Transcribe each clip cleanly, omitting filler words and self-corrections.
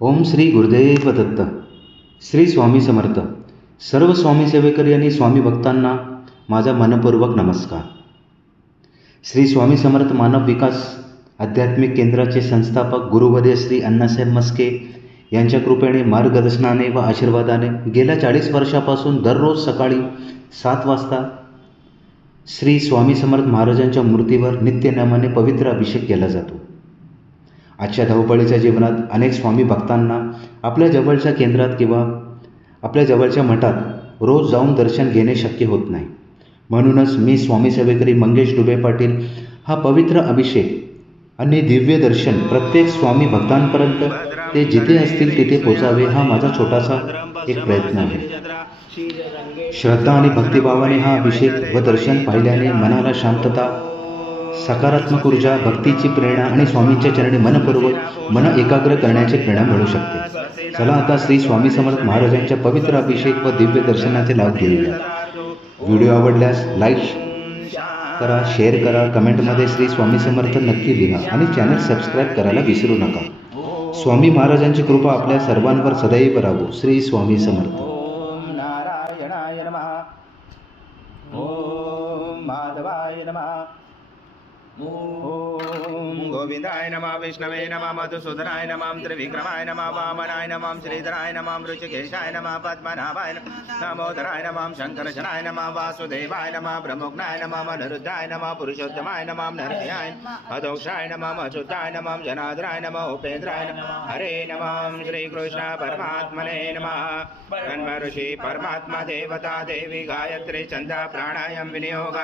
ओम श्री गुरुदेव दत्त. श्री स्वामी समर्थ. सर्व स्वामी सेवेकरी आणि स्वामी भक्तांना माझा मनपूर्वक नमस्कार. श्री स्वामी समर्थ मानव विकास आध्यात्मिक केंद्राचे संस्थापक गुरुवर्य श्री अण्णासाहेब मस्के यांच्या कृपेने, मार्गदर्शनाने व आशीर्वादाने गेल्या 40 वर्षापासून दररोज सकाळी 7 वाजता श्री स्वामी समर्थ महाराजांच्या मूर्तीवर नित्यनेमाने पवित्र अभिषेक केला जातो. आजच्या धावपळीच्या जीवनात अनेक स्वामी भक्तांना आपल्या जवळच्या केंद्रात किंवा आपल्या जवळच्या मठात रोज जाऊन दर्शन घेणे शक्य होत नाही. म्हणूनच मी स्वामी सेवेकरी मंगेश डुबे पाटील हा पवित्र अभिषेक आणि दिव्य दर्शन प्रत्येक स्वामी भक्तांपर्यंत ते जिथे असतील तिथे पोचावे हा माझा छोटासा एक प्रयत्न आहे. श्रद्धा आणि भक्तिभावाने हा अभिषेक व दर्शन पाहिल्याने मनाला शांतता, सकारात्मक ऊर्जा, भक्तीची प्रेरणा आणि स्वामींच्या चरणी मन एकाग्र करण्याची प्रेरणा मिळू शकते. चला आता श्री स्वामी समर्थ महाराजांच्या पवित्र अभिषेक व दिव्य दर्शनाचे लाभ घेऊया. व्हिडिओ आवडल्यास लाईक करा, शेअर करा, कमेंटमध्ये श्री स्वामी समर्थ नक्की लिहा आणि चॅनल सबस्क्राईब करायला विसरू नका. स्वामी महाराजांची कृपा आपल्या सर्वांवर सदैव राहो. श्री स्वामी समर्थ. ओम नारायणाय नमः. ओम माधवाय नमः. ओम गोविंदाय नमः. विष्णवे नमः. मधुसूदनाय नमः. त्रिविक्रमाय नमः. वामनाय नमः. श्रीधराय नमः. ऋषिकेशाय नमः. पद्मनाभाय नमः. दामोदराय नमः. शंकरशनाय नमः. वासुदेवाय नमः. ब्रह्मोग्नाय नमः. अनिरुद्धाय नमः. पुरुषोत्तमाय नमः. नरसिंहाय अधोक्षाय नमः. अच्युताय नमः. जनार्दनाय नमः. उपेन्द्राय नमः. हरे नमः. श्रीकृष्ण परमात्मने नमः. ब्रह्म ऋषि परमात्मा देवता देवी गायत्री छंद प्राणायाम विनियोग.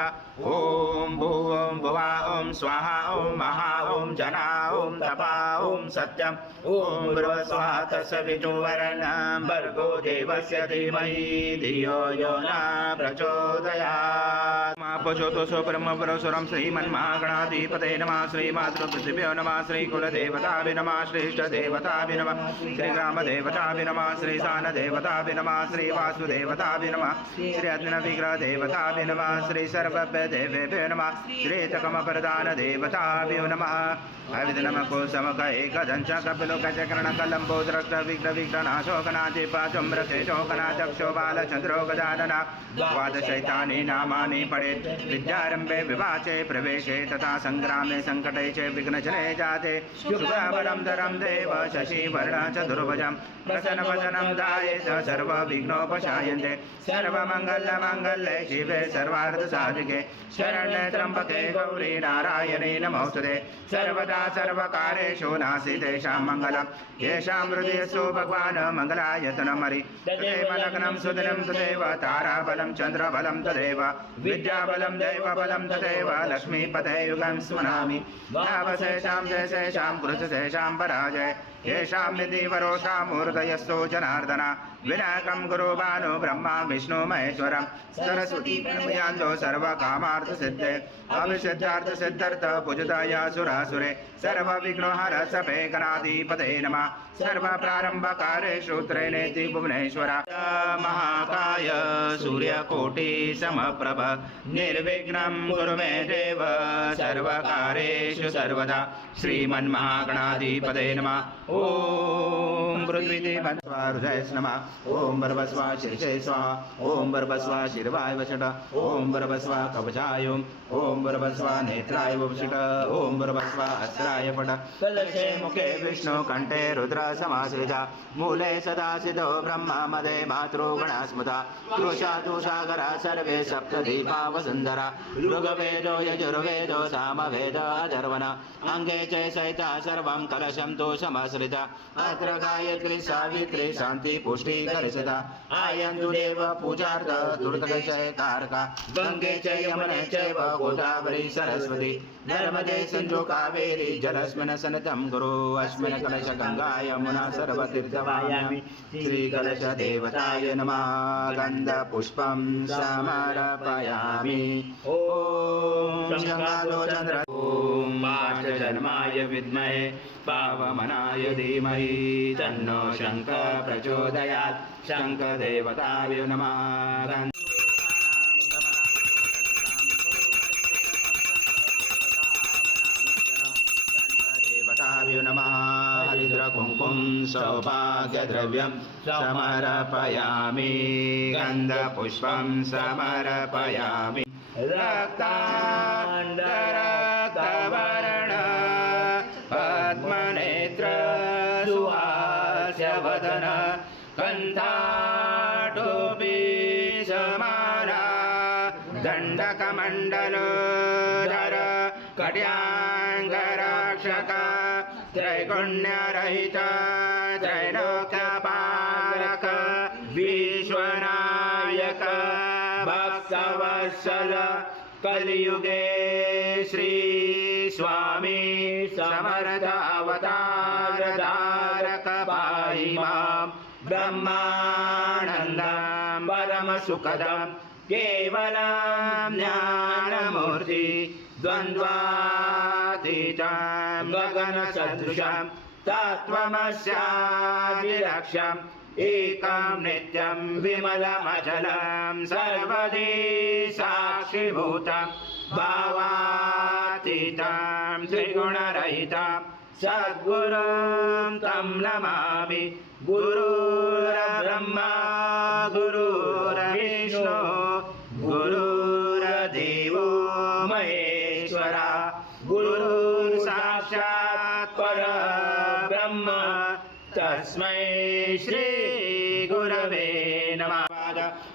ओम भूम भुवा ओम स्वाहा ओम महा ओम जना ओम तपा ओम सत्यम ओम ब्रह्मस्वाहा तस्वितुर्वरेण्यं भर्गो देवस्य धीमहि धियो यो न प्रचोदयात्. मापशोतोषो ब्रह्मपरशुरं श्रीमन्महागणाधिपतये नमः. श्रीमातृपृथिव्यो नमः. श्रीकुलदेवताभि नमः. श्रेष्ठदेवताभि नमः. श्रीग्रामदेवताभि नमः. श्रीशानदेवताभि नमः. श्रीवासुदेवताभि नमः. श्री अग्निविग्रहदेवताभि नमः. श्री सर्वदेवेभ्यो नमः. श्रीतकमप्रदान देवताभ्यो नमः. अविधनमको समक एकदंश कपिलोकचक्रणकलम्बो द्रष्ट विघ्नविघ्ननाशोकनादिपाचुम्रकेशोकना चक्षो बालचन्द्रो गजानना. द्वादशैतानि नामानि पठेत्. विद्यारम्भे विवाचे प्रवेशे तथा सङ्ग्रामे सङ्कटे च विघ्नजने जाते. शुभवरं धरं देव शशिवर्ण चतुर्भुजं प्रसन्नवदनं ध्यायेत् सर्वविघ्नोपशायन्ते. सर्वमङ्गलमाङ्गल्ये शिवे सर्वार्थसाधिके शरण्ये त्र्यम्बके गौरी नारायणे नमोस्तुते. सर्वदा सर्वकारेषु नास्ति तेषां मङ्गलं. येषां हृदयेषु भगवान् मङ्गलायतनमरि. तदेव लग्नं सुदिनं तदेव ताराबलं चन्द्रबलं तदेव विद्याबलं दैवबलं तदेव लक्ष्मीपते युगं स्मरामि. भावशेषां जयशेषां कृतशेषां पराजय. येषां निधिवरोषां मूर्धयस्तु जनार्दन. विनायकं गुरुभानु ब्रह्मा विष्णु महेश्वरं. सरस्वती प्रणमयान्तो सर्वकामार्थसिद्धे. अविसिद्धार्थसिद्धर्थ पूजिताय सुरासुरे. सर्वविघ्नोहर सभे गणाधिपते नमः. सर्वप्रारम्भकारेषु त्रिनेति भुवनेश्वर. महाकाय सूर्यकोटि समप्रभ. निर्विघ्नं कुरु मे देव सर्वकारेषु सर्वदा. श्रीमन्महागणाधिपते नमः. ओम पृथ्वीदेवाय नमः. ओम भर्भस्वा शीर्षे स्वाहा. ओम भर्भस्वा शिरवाय वषट. ओम भर्भस्वा कवचाय. ओम भर्भस्वा नेत्राय वषट. ओम भर्भस्वा अस्त्राय पट. कलशे मुखे विष्णु कंठे रुद्र समाश्रिता. मूले सदाशितो ब्रह्मा मदे मातृगणा स्मृता. कृषातु सागरा सर्वे सप्तदीपा वसुन्धरा. ऋग्वेदो यजुर्वेदो सामवेद अथर्वण. अंगे च सहिता सर्वं कलशं तु समाश्रिता. अत्र गायत्री सावित्री शांति पुष्टि कलशिता. आयन्तु देव पूजार्थ दुर्दशय कारका. गंगे च यमुने चैव गोदावरी सरस्वती. नर्मदे सिन्धु कावेरी जलस्मिन् सन्निधं गुरु. अस्मिन् कलश गंगा यमुना सर्वतीर्थवायामि. श्रीकलश देवताय नमः. गन्धपुष्पं समर्पयामि. ओम गंगालो चंद्र. ओम जन्माय विद्महे पावमनाय धीमहि तन्नो शंकर प्रचोदयात्. शंकरदेवताय नमः. नमः. हरिद्र कुङ्कुम सौभाग्यद्रव्यं समर्पयामि गन्धपुष्पं समर्पयामि रक्ताण्डरक्तवर्ण पद्मनेत्र सुहास्यवदन कण्ठाटोपी समाना दण्डकमण्डलोदर कट्याङ्गरक्षक त्रैगुण्यरहित त्रैलोक्यपालक विश्वनायक भक्तवत्सल कलियुगे श्री स्वामी समर्थ अवतार धारक पाहि मां ब्रह्मानन्दं परमसुखदं केवलं ज्ञानमूर्ति द्वन्द्वातीतं गगनसदृशं तत्त्वमस्यादिलक्ष्यम् एकं नित्यं विमलमचलं सर्वदी साक्षिभूतं भावातीतं त्रिगुणरहितं सद्गुरुं तं नमामि गुरुर्ब्रह्मा गुरुर्विष्णु गुरुर्देवो महेश्वरा गुरुर्साक्षात् परब्रह्म तस्मै श्री गुरवे नमः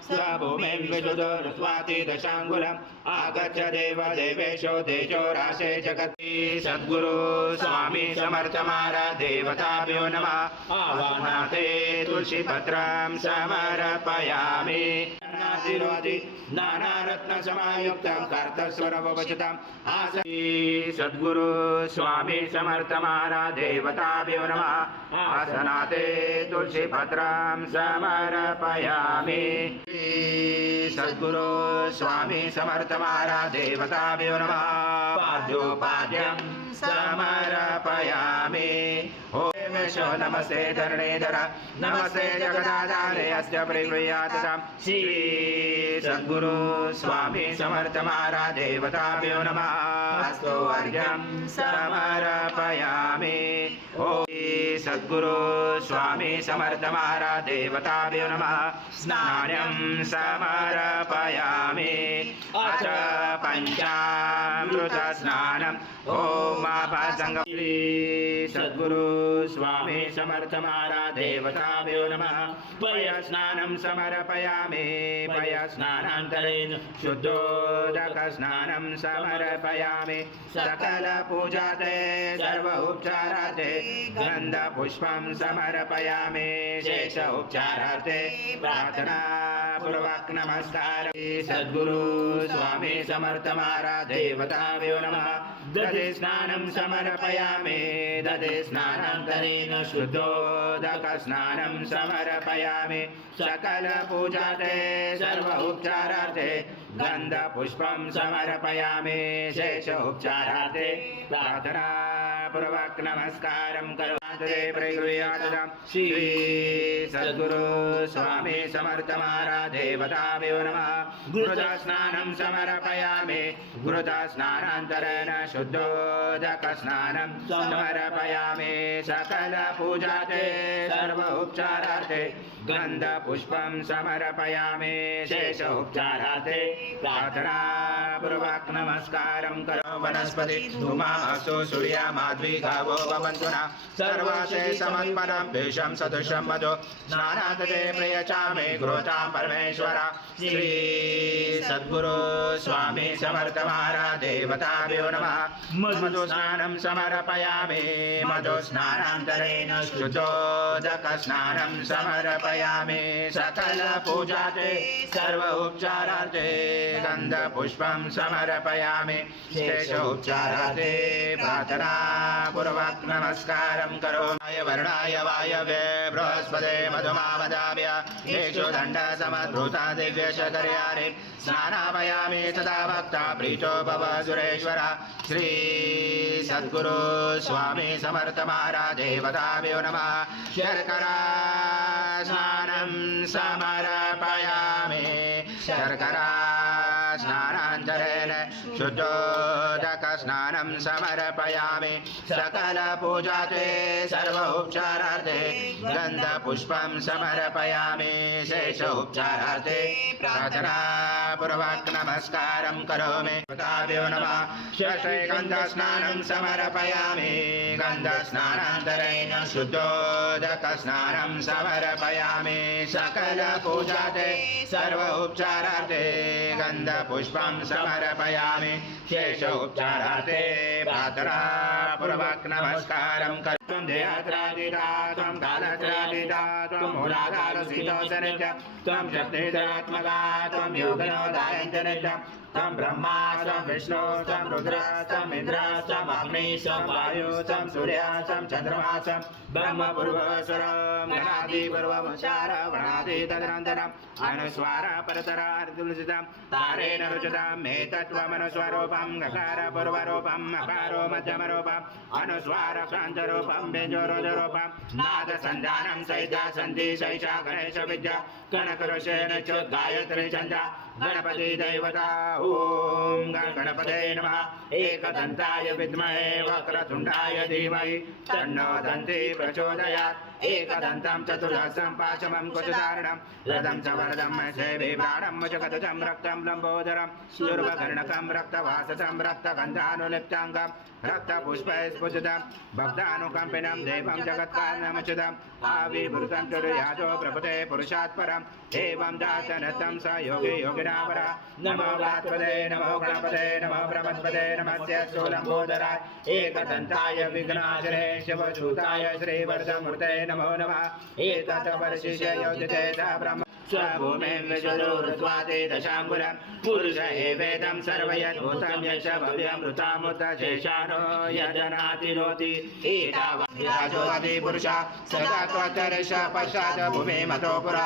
स्वभूमिं विदुदुर्स्वाति दशाङ्गुलम् आगच्छ देव देवेशो तेजो राशे जगति सद्गुरु स्वामी समर्थ महाराज देवताभ्यो नमः आवाहनाते तुलसीपत्रं समर्पयामि नातिरोधि नानारत्नसमायुक्तं कर्तस्वरवचताम् आसि सद्गुरु स्वामी समर्थ महाराज देवताभ्यो नमः आसनाते तुलसीपत्रं समर्पयामि सद्गुरु स्वामी समर्थ महाराज देवताभ्यो नमः पाद्योपाद्यं समर्पयामि ओम शो नमस्ते धरणीधर नमस्ते जगदाधारे अस्य परिगृह्याततां श्री सद्गुरु स्वामी समर्थ महाराज देवताभ्यो नमः अस्तु अर्घ्यं समर्पयामि ओम सद्गुरु स्वामी समर्थ महाराज देवताभ्यो नमः स्नानं समर्पयामि अथ पंचामृत स्नानम् ओम आपासंग श्री सद्गुरु स्वामी समर्थ महाराज देवताभ्यो नमः पय स्नानं समर्पयामि पय स्नानान्तरेण शुद्धोदक स्नानं समर्पयामि सकल पूजाते सर्व उपचाराते गंध पुष्पं समर्पयामि शेष उपचारार्थे प्रार्थना पूर्वक नमस्कार सद्गुरु स्वामी समर्थ महाराज देवताभ्यो नमः दधे स्नानं समर्पयामि दधे स्नानान्तरेण शुद्धोदक स्नानं समर्पयामि सकल पूजाते सर्व उपचारार्थे गंध पुष्पं समर्पयामि शेष उपचारार्थे प्रार्थना पूर्वक नमस्कारं करोमि प्रगृह्याततां श्री सद्गुरु स्वामी समर्थ महाराज देवताभ्यो नमः गुरुता स्नानं समर्पयामि गुरुता स्नानान्तरेण शुद्धोदक स्नानं समर्पयामि सकल पूजाते सर्व उपचारार्थे गंध पुष्पं समर्पयामि शेष उपचारार्थे प्रार्थना पूर्वक नमस्कारं करो वनस्पति धूमासो सूर्या माध्वी गावो भवन्तु नः सर्वासे समत्पदं विषं सदृशं मधु स्नानात् ते प्रयचामि गुरुतां परमेश्वर श्री सद्गुरु स्वामी समर्थ महाराज देवताभ्यो नमः मधु स्नानं समर्पयामि मधु स्नानान्तरेण शुद्धोदक स्नानं समर्पयामि सकल पूजाते सर्व उपचारार्थे गंध पुष्पं समर्पयामि शेष उपचारार्थे प्रार्थना पूर्वक नमस्कारं करोमि वर्णाय वायवे बृहस्पते मधुमावदाभ्य येषु दण्ड समद्भूता दिव्यशकर्याणि स्नानापयामि सदा भक्ता प्रीतो भव सुरेश्वर श्री सद्गुरु स्वामी समर्थ महाराज देवताभ्यो नमः शर्करा स्नानं समर्पयामि शर्करा स्नानान्तरेण शुद्धोदक गन्धस्नानं समर्पयामि सकलपूजाते सर्वोपचारार्थे गन्धपुष्पं समर्पयामि शेषोपचारार्थे प्रार्थनापूर्वक नमस्कारं करोमि ताभ्यो नमः षष्ठे गन्धस्नानं समर्पयामि गन्धस्नानान्तरेण शुद्धोदकस्नानं समर्पयामि सकलपूजाते सर्वोपचारार्थे गन्धपुष्पं समर्पयामि शेषोपचारार्थे प्रार्थनापूर्वक नमस्कारं करोमि त्वं देहत्रादिता त्वं कालत्रादिता त्वं मूलाधारसितोऽसनित्यं त्वं शक्तिधरात्मका त्वं योगयोदायन्तनित्यं त्वं ब्रह्मा त्वं विष्णु त्वं रुद्र त्वं इन्द्र त्वं अग्नि त्वं वायु त्वं सूर्य त्वं चन्द्रमा त्वं ब्रह्मपूर्वस्वरं गणादिपूर्वमुच्चार वणादि तदनन्तरम् अनुस्वार परतर तुलसितं तारेण रुचितं एतत्त्वमनुस्वरूपं गकारपूर्वरूपं मकारो मध्यमरूपम् अनुस्वार प्रान्तरूपं बेजोरोजरूपं नादसन्धानं सैजा सन्धि सैषा गणेश विद्या गणकरुषेण चोद्गायत्री चन्द्र गणपति दैवता ॐ गणपते नमः एकदन्ताय विद्महे वक्रतुण्डाय धीमहि तन्नो दन्ती प्रचोदयात् एकदन्तं चतुर्हस्रं पाशमं कुचधारणं रथं च वरदं सेविप्राणं जगदजं रक्तं लम्बोदरं दुर्वकर्णकं रक्तवाससं रक्तगन्धानुलिप्ताङ्गं रक्तपुष्पैस्फुजितं भक्तानुकम्पिनं देवं जगत्कारणमच्युतम् आविर्भूतं चतुर्यादो प्रभुते पुरुषात् परम् एवं जातनतं स योगी योगिना परा नमो गात्पदे नमो गणपते नमो ब्रह्मपदे नमस्ते स्थूलम्बोदराय एकदन्ताय विघ्नाचरे शिवसूताय श्रीवरदमूर्ते नमो नमः एतत् वर्षिष्य योजिते स ब्रह्म स्वभूमिं विशुदुर्स्वाति दशाङ्गुलं पुरुष एवेदं सर्वयद्भूतं यश भव्यमृतामुतशेषानो यजनातिनोति एतावादिराजोऽधि पुरुषा सदा त्वत्तरिष पश्चात् भूमिमतो पुरा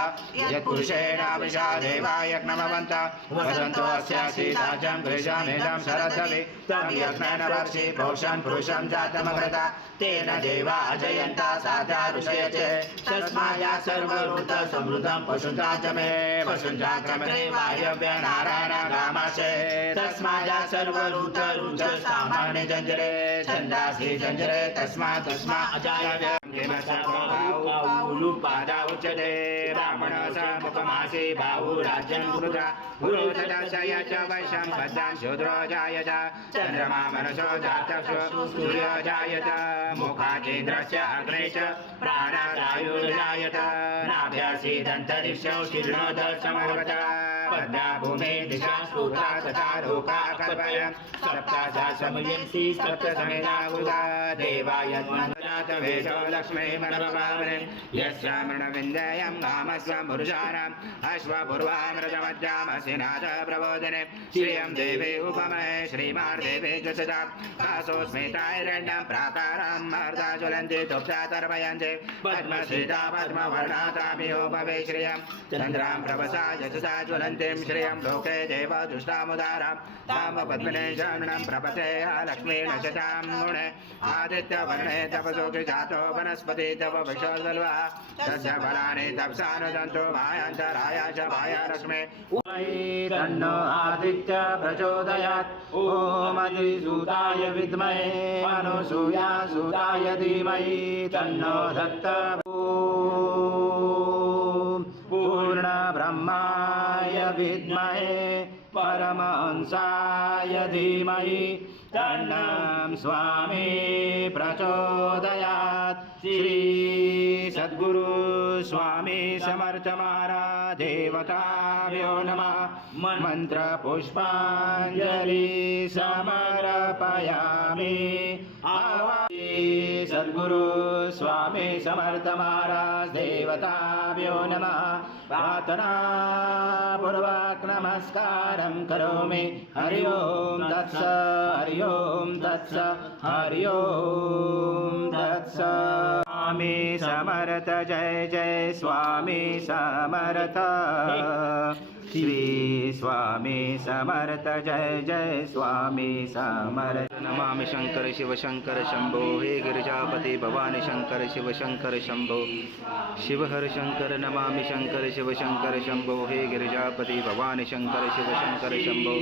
यत्पुरुषेण विशा देवा यज्ञमवन्त वदन्तो अस्यासि राजं गृहीषामेदं शरद्धवि तं यज्ञेन वर्षि पौषं पुरुषं जातमग्रता तेन देवा अजयन्ता साधा ऋषयचे तस्माया सर्वभूत समृद्धं पशुता मे वसुन्धाक्रमे वायव्य नारायण रामाशे तस्माया सर्वरूत रुच सामान्य जंजरे छन्दासि जंजरे तस्मात् अजाय पादा उच्यते ब्राह्मण स मुखमासि बाहु राज्यं गुरुद्रा गुरु तदशय च वैशं भद्रां शूद्रो जायत चन्द्रमा मनसो जातक्षो सूर्यो जायत मुखाचेन्द्रस्य अग्ने च प्राणादायुर्जायत नाभ्यासि दन्तरिक्षौ शीर्णोद समर्वत पद्मा भूमे दिशा स्फुटा तथा लोका कल्पयन् सप्ता समयन्ति सप्त समेधा गुरुदा देवाय जात वेदो लक्ष्मी मनोभावने यस्य मृणविन्दयं गामस्व पुरुषाणाम् अश्वपूर्वामृतमध्यामसिनाथ प्रबोधने श्रियं देवे उपमहे श्रीमार्देवे गच्छता कासोस्मिताैरण्यं प्राकारम् अर्धा ज्वलन्ति तुप्ता तर्पयन्ति पद्मश्रीता पद्मवर्णाताभियो भवे श्रियं चन्द्रां प्रभसा यशसा ज्वलन्तीं श्रियं लोके देव दुष्टामुदारां ताम पद्मिने शरणं प्रपते लक्ष्मी नशतां गुणे आदित्यवर्णे तपसोऽपि जातो वनस्पति तव विशोल्वल्वा तस्य फलानि तपसानुदन्तो मायान्तराय च मायालक्ष्मे तन्नो आदित्य प्रचोदयात् ॐ अधिसूताय विद्महे अनुसूयासूताय धीमहि तन्नो दत्त पूर्णब्रह्माय विद्महे परमहंसाय धीमहि तन्नं स्वामी प्रचोदयात् श्री सद्गुरु स्वामी समर्थ महाराज देवताभ्यो नमः मंत्र पुष्पांजलि समर्पयामि आवाहयामि सद्गुरु स्वामी समर्थ महाराज देवताभ्यो नमः प्रार्थना पूर्वक नमस्कारं करोमि हरि ओम तत्स हरि ओम तत्स हरि ओम तत्स स्वामी समर्थ जय जय स्वामी समर्थ श्री स्वामी समर्थ जय जय स्वामी समर्थ नमामि शंकर शिव शंकर शंभो हे गिरिजापति भवानी शंकर शिव शंकर शंभो शिव हर शंकर नमामि शंकर शिव शंकर शंभो हे गिरिजापति भवानी शंकर शिव शंकर शंभो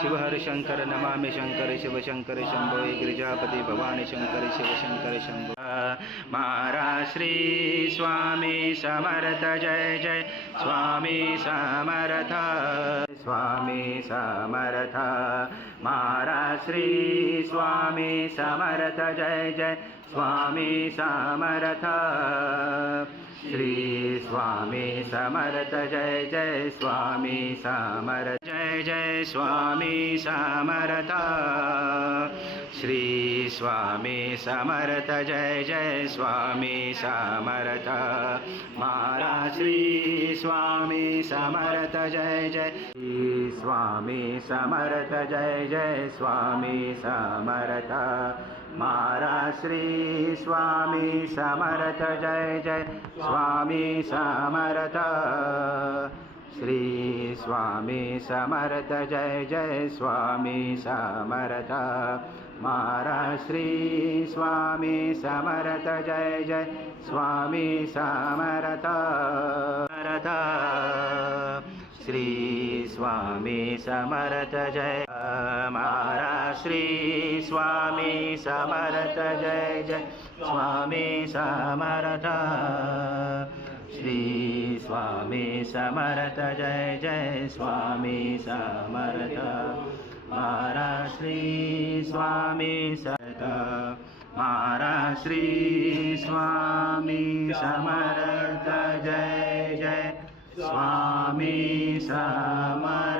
शिव हर शंकर नमामि शंकर शिव शंकर शंभो हे गिरिजापति भवानी शंकर शिव शंकर शंभो महाराज श्री स्वामी समर्थ जय जय स्वामी समर्थ स्वामी समर्थ महाराज श्री स्वामी समर्थ जय जय स्वामी समर्थ श्री स्वामी समर्थ जय जय स्वामी समर्थ जय जय स्वामी समर्थ श्री स्वामी समर्थ जय जय स्वामी समर्थ महाराज श्री स्वामी समर्थ जय जय श्री स्वामी समर्थ जय जय स्वामी समर्थ महाराज श्री स्वामी समर्थ जय जय स्वामी समर्थ श्री स्वामी समर्थ जय जय स्वामी समर्थ महाराज श्री स्वामी समर्थ जय जय स्वामी समर्थ श्री स्वामी समर्थ जय महाराज श्री स्वामी समर्थ जय जय स्वामी समर्थ श्री स्वामी समर्थ जय जय स्वामी समर्थ महाराज श्री स्वामी समर्थ महाराज श्री स्वामी समर्थ जय जय स्वामी समर्थ